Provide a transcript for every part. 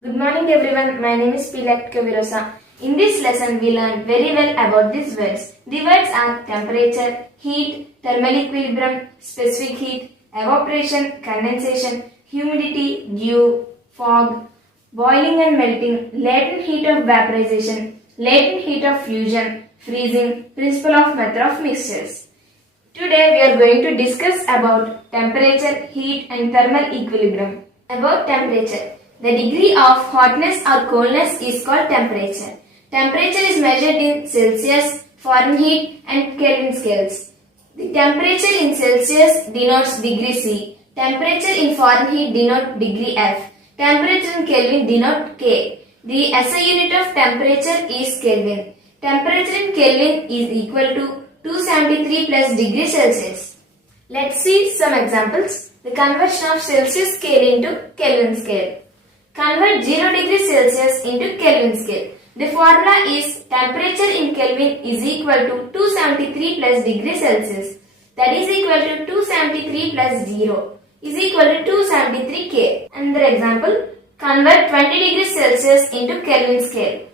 Good morning everyone, my name is Pilak Kavirosa. In this lesson we learned very well about these words. The words are temperature, heat, thermal equilibrium, specific heat, evaporation, condensation, humidity, dew, fog, boiling and melting, latent heat of vaporization, latent heat of fusion, freezing, principle of method of mixtures. Today we are going to discuss about temperature, heat and thermal equilibrium. About temperature. The degree of hotness or coldness is called temperature. Temperature is measured in Celsius, Fahrenheit and Kelvin scales. The temperature in Celsius denotes degree C. Temperature in Fahrenheit denotes degree F. Temperature in Kelvin denotes K. The SI unit of temperature is Kelvin. Temperature in Kelvin is equal to 273 plus degree Celsius. Let's see some examples. The conversion of Celsius scale into Kelvin scale. Convert 0 degree Celsius into Kelvin scale. The formula is temperature in Kelvin is equal to 273 plus degree Celsius. That is equal to 273 plus 0 is equal to 273 K. Another example. Convert 20 degrees Celsius into Kelvin scale.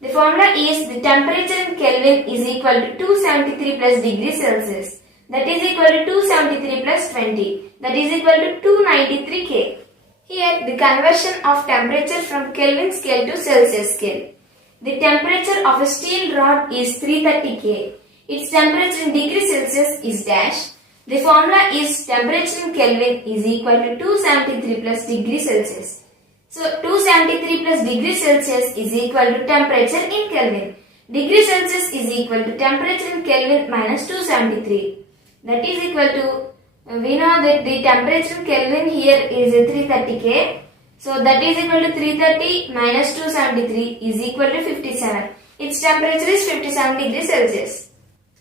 The formula is the temperature in Kelvin is equal to 273 plus degree Celsius. That is equal to 273 plus 20. That is equal to 293 K. Here the conversion of temperature from Kelvin scale to Celsius scale. The temperature of a steel rod is 330 K. Its temperature in degree Celsius is dash. The formula is temperature in Kelvin is equal to 273 plus degree Celsius. So 273 plus degree Celsius is equal to temperature in Kelvin. Degree Celsius is equal to temperature in Kelvin minus 273. That is equal to, we know that the temperature in Kelvin here is 330 K. So that is equal to 330 minus 273 is equal to 57. Its temperature is 57 degrees Celsius.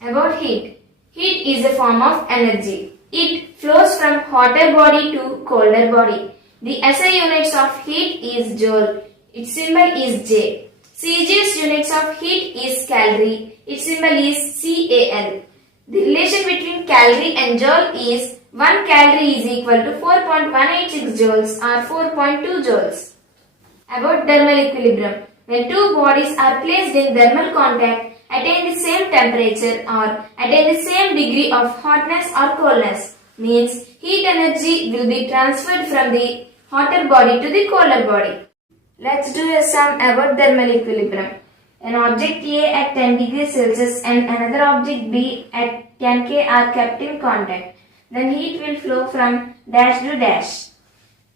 About heat. Heat is a form of energy. It flows from hotter body to colder body. The SI units of heat is joule. Its symbol is J. CGS units of heat is calorie. Its symbol is CAL. The relation between calorie and joule is 1 calorie is equal to 4.186 joules or 4.2 joules. About thermal equilibrium. When two bodies are placed in thermal contact, attain the same temperature or attain the same degree of hotness or coldness, means heat energy will be transferred from the hotter body to the colder body. Let's do a sum about thermal equilibrium. An object A at 10 degrees Celsius and another object B at 10 K are kept in contact. Then heat will flow from dash to dash.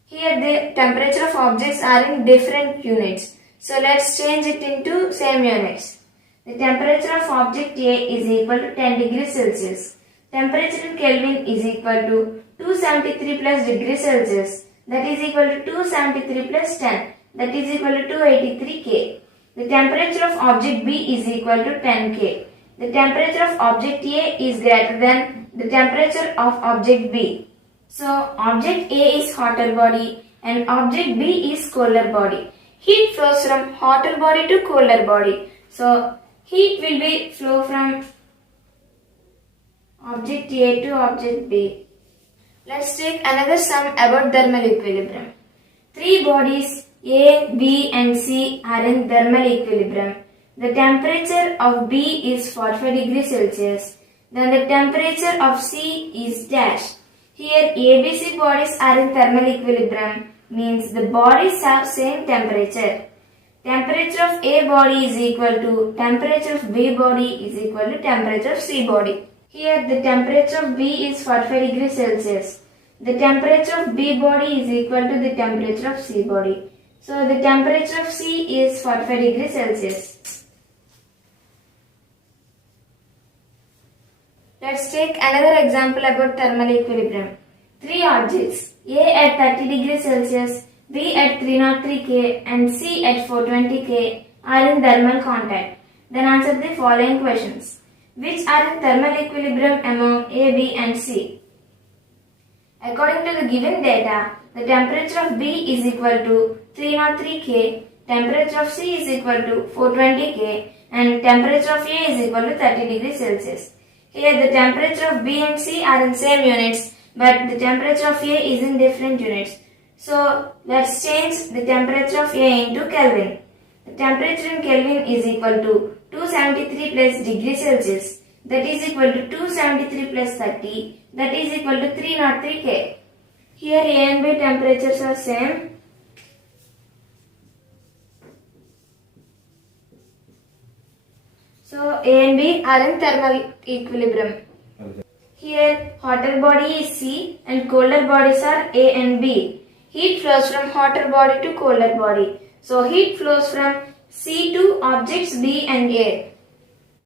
Here the temperature of objects are in different units. So let's change it into same units. The temperature of object A is equal to 10 degrees Celsius. Temperature in Kelvin is equal to 273 plus degrees Celsius. That is equal to 273 plus 10. That is equal to 283 K. The temperature of object B is equal to 10 K. The temperature of object A is greater than the temperature of object B. So object A is hotter body and object B is colder body. Heat flows from hotter body to colder body. So heat will be flow from object A to object B. Let's take another sum about thermal equilibrium. Three bodies A, B and C are in thermal equilibrium. The temperature of B is 45 degrees Celsius. Then the temperature of C is dash. Here ABC bodies are in thermal equilibrium, means the bodies have same temperature. Temperature of A body is equal to temperature of B body is equal to temperature of C body. Here the temperature of B is 45 degrees Celsius. The temperature of B body is equal to the temperature of C body. So the temperature of C is 45 degrees Celsius. Let's take another example about thermal equilibrium. Three objects A at 30 degrees Celsius, B at 303 K and C at 420 K are in thermal contact. Then answer the following questions. Which are in thermal equilibrium among A, B and C? According to the given data, the temperature of B is equal to 303 K, temperature of C is equal to 420 K and temperature of A is equal to 30 degrees Celsius. Here the temperature of B and C are in same units, but the temperature of A is in different units. So let's change the temperature of A into Kelvin. The temperature in Kelvin is equal to 273 plus degree Celsius. That is equal to 273 plus 30. That is equal to 303 K. Here A and B temperatures are same. So A and B are in thermal equilibrium. Here hotter body is C and colder bodies are A and B. Heat flows from hotter body to colder body. So heat flows from C to objects B and A.